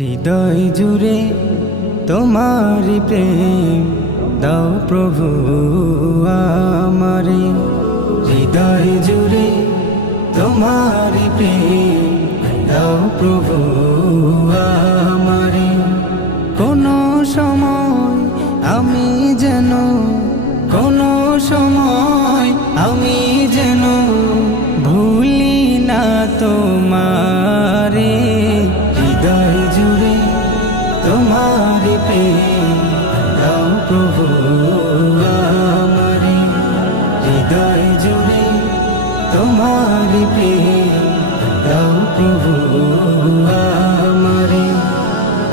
হৃদয় জুড়ে তোমার প্রেম দাও প্রভু আমারে। হৃদয় জুড়ে তোমার প্রেম দাও প্রভু আমারে। কোনো সময় আমি যেন কোনো সময় আমি যেন ভুলি না তোমারে। হৃদয় জুড়ে তোমার প্রেম দাও প্রভু আমারে। হৃদয় জুড়ে তোমার প্রেম দাও প্রভু আমারে।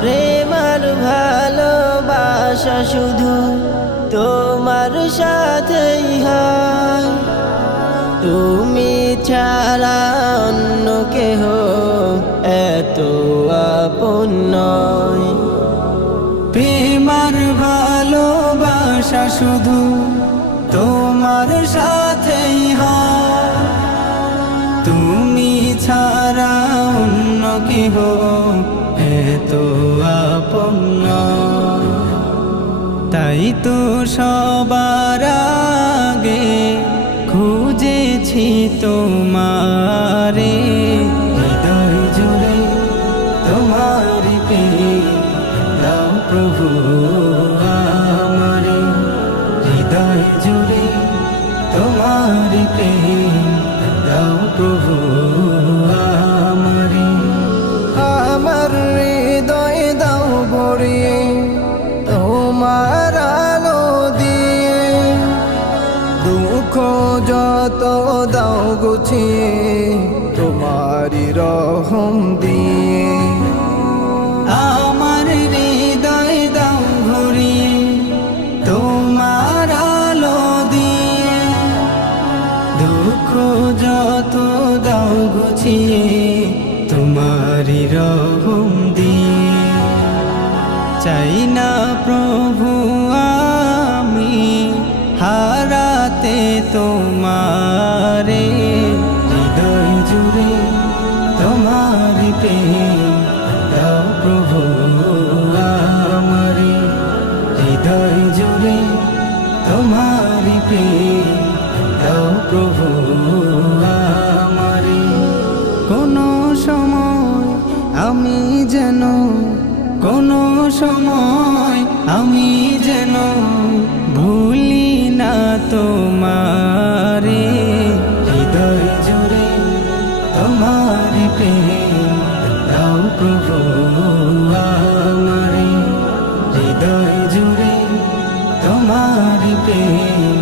প্রেম আর ভালোবাসা শুধু তোমার সাথেই হয়, তুমি ছাড়া অন্য কেহ এত আপন নয়। প্রেম আর ভালোবাসা শুধু তোমার সাথেই হয়, তুমি ছাড়া অন্য কেহ এত আপন নয়। তাই তো সবার আগে খুঁজেছি তোমারে। হৃদয় জুড়ে তোমার প্রেম দাও প্রভু আমারে। হৃদয় জুড়ে তোমার প্রেম দাও প্রভু আমারে। আমার হৃদয় দাও ভরিয়ে তোমার আলো দিয়ে, দুঃখ যত দাও গুছিয়ে তোমারি রহম দিয়ে। আমার হৃদয় দাও ভরিয়ে তোমার আলো দিয়ে, দুঃখ যত দাও গুছিয়ে তোমারি রহম দিয়ে। চাই না প্রভু আমি হারাতে তোমারে। হৃদয় জুড়ে তোমার প্রেম দাও প্রভু আমারে। হৃদয় জুড়ে তোমার প্রেম দাও প্রভু আমারে। কোনো সময় আমি যেন কোনো সময় আমি যেন ভুলি না তোমারে। হৃদয় জুড়ে তোমার প্রেম দাও প্রভু আমারে। হৃদয় জুড়ে তোমার প্রেম